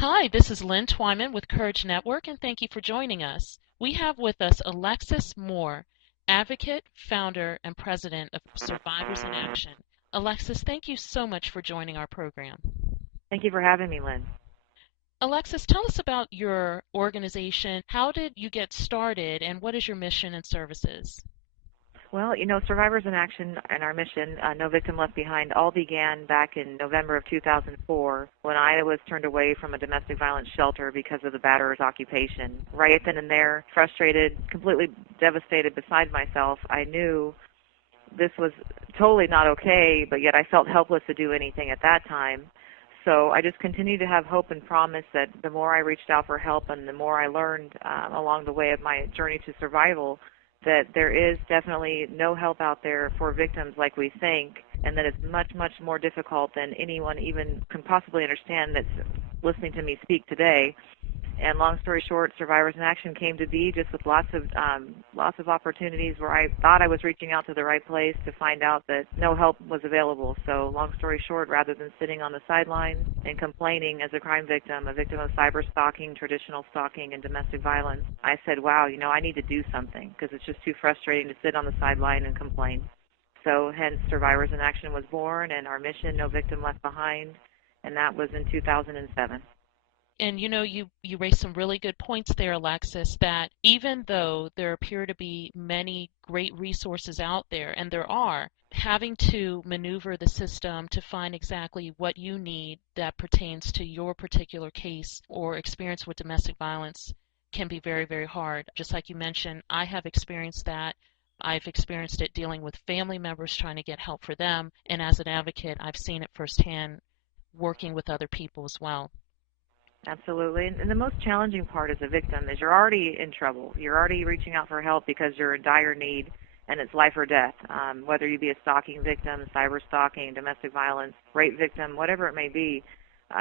Hi, this is Lynn Twyman with Courage Network, and thank you for joining us. We have with us Alexis Moore, advocate, founder, and president of Survivors in Action. Alexis, thank you so much for joining our program. Thank you for having me, Lynn. Alexis, tell us about your organization. How did you get started, and what is your mission and services? Well, Survivors in Action and our mission, No Victim Left Behind, all began back in November of 2004 when I was turned away from a domestic violence shelter because of the batterer's occupation. Right then and there, frustrated, completely devastated, beside myself, I knew this was totally not okay, but yet I felt helpless to do anything at that time. So I just continued to have hope and promise that the more I reached out for help and the more I learned along the way of my journey to survival, that there is definitely no help out there for victims like we think, and that it's much, much more difficult than anyone even can possibly understand that's listening to me speak today. And long story short, Survivors in Action came to be just with lots of opportunities where I thought I was reaching out to the right place to find out that no help was available. So long story short, rather than sitting on the sidelines and complaining as a victim of cyber stalking, traditional stalking, and domestic violence, I said, wow, I need to do something because it's just too frustrating to sit on the sideline and complain. So hence Survivors in Action was born, and our mission, No Victim Left Behind, and that was in 2007. And you raised some really good points there, Alexis, that even though there appear to be many great resources out there, and there are, having to maneuver the system to find exactly what you need that pertains to your particular case or experience with domestic violence can be very, very hard. Just like you mentioned, I have experienced that. I've experienced it dealing with family members trying to get help for them, and as an advocate, I've seen it firsthand working with other people as well. Absolutely. And the most challenging part as a victim is you're already in trouble. You're already reaching out for help because you're in dire need and it's life or death. Whether you be a stalking victim, cyber stalking, domestic violence, rape victim, whatever it may be,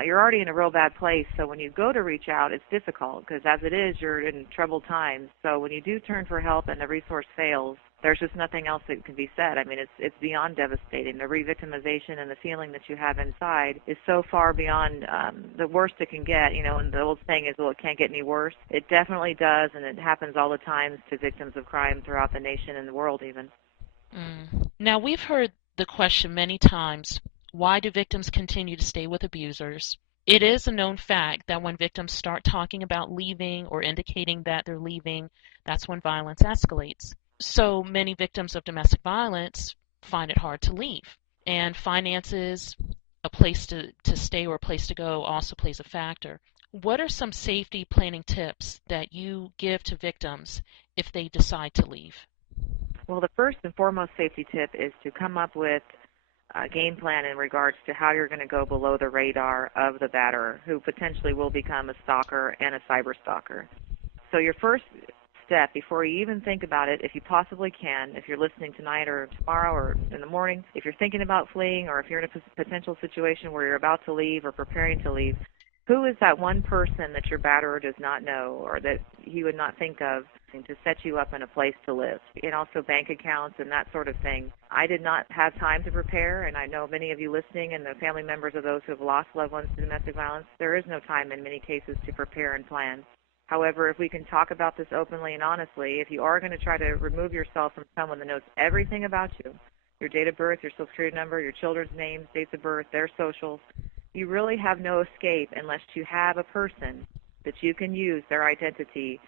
you're already in a real bad place. So when you go to reach out, it's difficult because as it is, you're in troubled times. So when you do turn for help and the resource fails, there's just nothing else that can be said. I mean, it's beyond devastating. The re-victimization and the feeling that you have inside is so far beyond the worst it can get. And the old saying is, well, it can't get any worse. It definitely does, and it happens all the time to victims of crime throughout the nation and the world even. Now, we've heard the question many times, why do victims continue to stay with abusers? It is a known fact that when victims start talking about leaving or indicating that they're leaving, that's when violence escalates. So many victims of domestic violence find it hard to leave. And finances, a place to stay or a place to go also plays a factor. What are some safety planning tips that you give to victims if they decide to leave? Well, the first and foremost safety tip is to come up with game plan in regards to how you're going to go below the radar of the batterer, who potentially will become a stalker and a cyber stalker. So your first step, before you even think about it, if you possibly can, if you're listening tonight or tomorrow or in the morning, if you're thinking about fleeing or if you're in a potential situation where you're about to leave or preparing to leave, who is that one person that your batterer does not know or that he would not think of to set you up in a place to live, and also bank accounts and that sort of thing. I did not have time to prepare, and I know many of you listening and the family members of those who have lost loved ones to domestic violence, there is no time in many cases to prepare and plan. However, if we can talk about this openly and honestly, if you are going to try to remove yourself from someone that knows everything about you, your date of birth, your social security number, your children's names, dates of birth, their socials, you really have no escape unless you have a person that you can use their identity.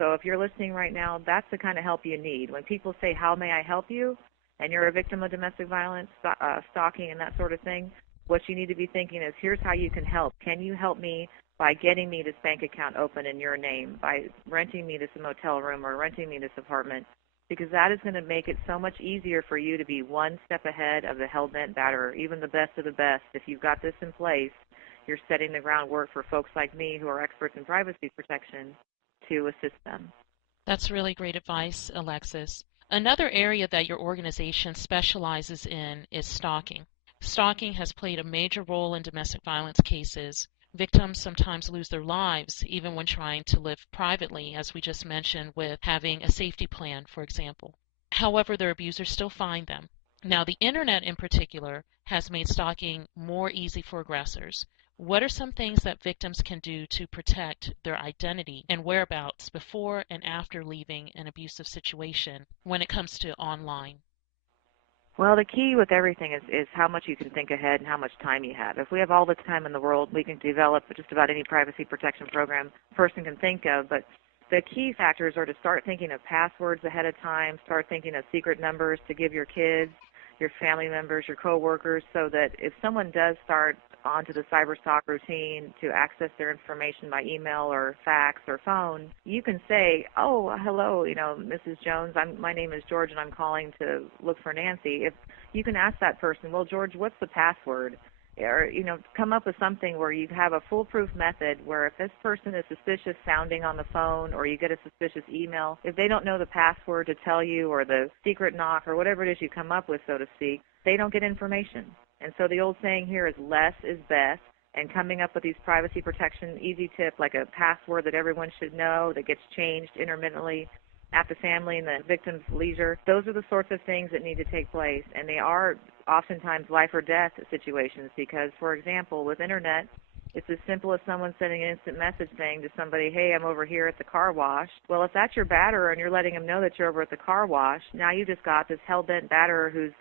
So if you're listening right now, that's the kind of help you need. When people say, how may I help you, and you're a victim of domestic violence, stalking, and that sort of thing, what you need to be thinking is, here's how you can help. Can you help me by getting me this bank account open in your name, by renting me this motel room or renting me this apartment? Because that is going to make it so much easier for you to be one step ahead of the hell-bent batterer, even the best of the best. If you've got this in place, you're setting the groundwork for folks like me who are experts in privacy protection to assist them. That's really great advice, Alexis. Another area that your organization specializes in is stalking. Stalking has played a major role in domestic violence cases. Victims sometimes lose their lives even when trying to live privately, as we just mentioned, with having a safety plan, for example. However, their abusers still find them. Now, the internet in particular has made stalking more easy for aggressors. What are some things that victims can do to protect their identity and whereabouts before and after leaving an abusive situation when it comes to online? Well, the key with everything is how much you can think ahead and how much time you have. If we have all the time in the world, we can develop just about any privacy protection program a person can think of. But the key factors are to start thinking of passwords ahead of time, start thinking of secret numbers to give your kids, your family members, your coworkers, so that if someone does start onto the cyberstalk routine to access their information by email or fax or phone, you can say, "Oh, hello, Mrs. Jones. My name is George, and I'm calling to look for Nancy." If you can ask that person, "Well, George, what's the password?" Or come up with something where you have a foolproof method where if this person is suspicious sounding on the phone or you get a suspicious email, if they don't know the password to tell you or the secret knock or whatever it is you come up with, so to speak, they don't get information. And so the old saying here is less is best, and coming up with these privacy protection easy tips like a password that everyone should know that gets changed intermittently at the family and the victim's leisure, those are the sorts of things that need to take place. And they are oftentimes life or death situations because, for example, with internet, it's as simple as someone sending an instant message saying to somebody, "Hey, I'm over here at the car wash." Well, if that's your batterer and you're letting them know that you're over at the car wash, now you just got this hell-bent batterer who's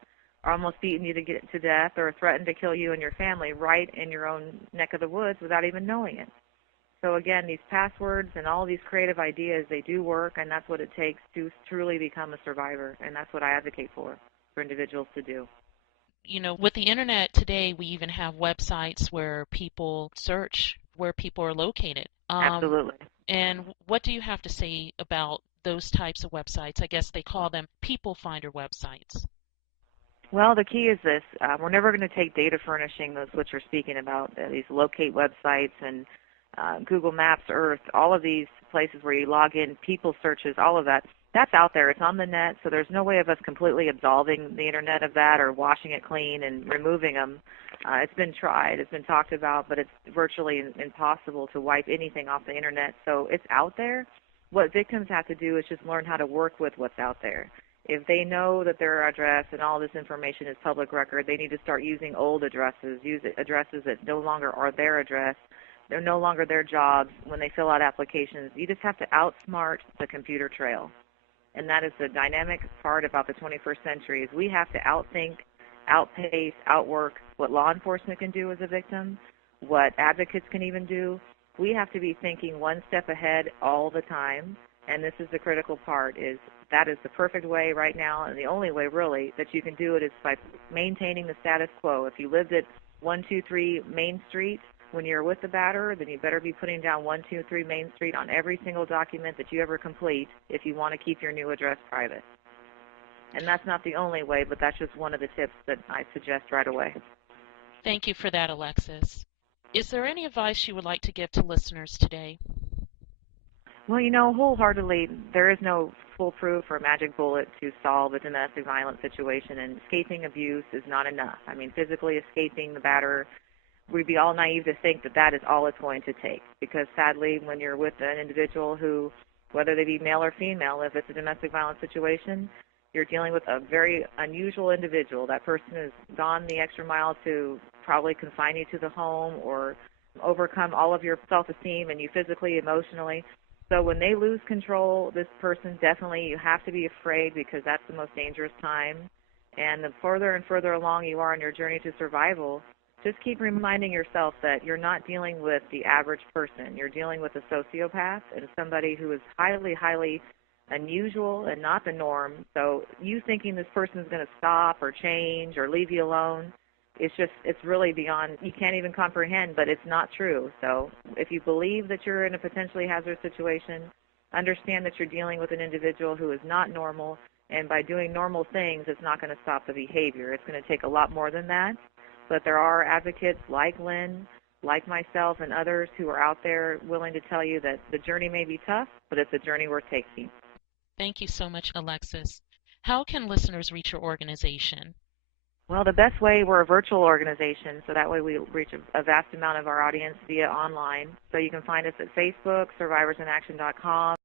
almost beaten you to death or threatened to kill you and your family right in your own neck of the woods without even knowing it. So again, these passwords and all these creative ideas, they do work, and that's what it takes to truly become a survivor, and that's what I advocate for individuals to do. With the internet today, we even have websites where people search where people are located. Absolutely. And what do you have to say about those types of websites? I guess they call them people finder websites. Well, the key is this. We're never going to take data furnishing, those which you're speaking about, these locate websites and Google Maps, Earth, all of these places where you log in, people searches, all of that. That's out there. It's on the net, so there's no way of us completely absolving the internet of that or washing it clean and removing them. It's been tried. It's been talked about, but it's virtually impossible to wipe anything off the internet. So it's out there. What victims have to do is just learn how to work with what's out there. If they know that their address and all this information is public record, they need to start using old addresses, use addresses that no longer are their address. They're no longer their jobs when they fill out applications. You just have to outsmart the computer trail. And that is the dynamic part about the 21st century is we have to outthink, outpace, outwork what law enforcement can do as a victim, what advocates can even do. We have to be thinking one step ahead all the time. And this is the critical part is that is the perfect way right now, and the only way really that you can do it is by maintaining the status quo. If you lived at 123 Main Street when you're with the batterer, then you better be putting down 123 Main Street on every single document that you ever complete if you want to keep your new address private. And that's not the only way, but that's just one of the tips that I suggest right away. Thank you for that, Alexis. Is there any advice you would like to give to listeners today? Well, wholeheartedly, there is no foolproof or magic bullet to solve a domestic violence situation, and escaping abuse is not enough. I mean, physically escaping the batterer, we'd be all naive to think that that is all it's going to take, because sadly, when you're with an individual who, whether they be male or female, if it's a domestic violence situation, you're dealing with a very unusual individual. That person has gone the extra mile to probably confine you to the home or overcome all of your self-esteem and you physically, emotionally. So when they lose control, this person definitely, you have to be afraid because that's the most dangerous time. And the further and further along you are on your journey to survival, just keep reminding yourself that you're not dealing with the average person. You're dealing with a sociopath and somebody who is highly, highly unusual and not the norm. So you thinking this person is going to stop or change or leave you alone, it's really beyond, you can't even comprehend, but it's not true. So if you believe that you're in a potentially hazardous situation, understand that you're dealing with an individual who is not normal, and by doing normal things, it's not going to stop the behavior. It's going to take a lot more than that, but there are advocates like Lynn, like myself, and others who are out there willing to tell you that the journey may be tough, but it's a journey worth taking. Thank you so much, Alexis. How can listeners reach your organization? Well, the best way, we're a virtual organization, so that way we reach a vast amount of our audience via online. So you can find us at Facebook, survivorsinaction.com.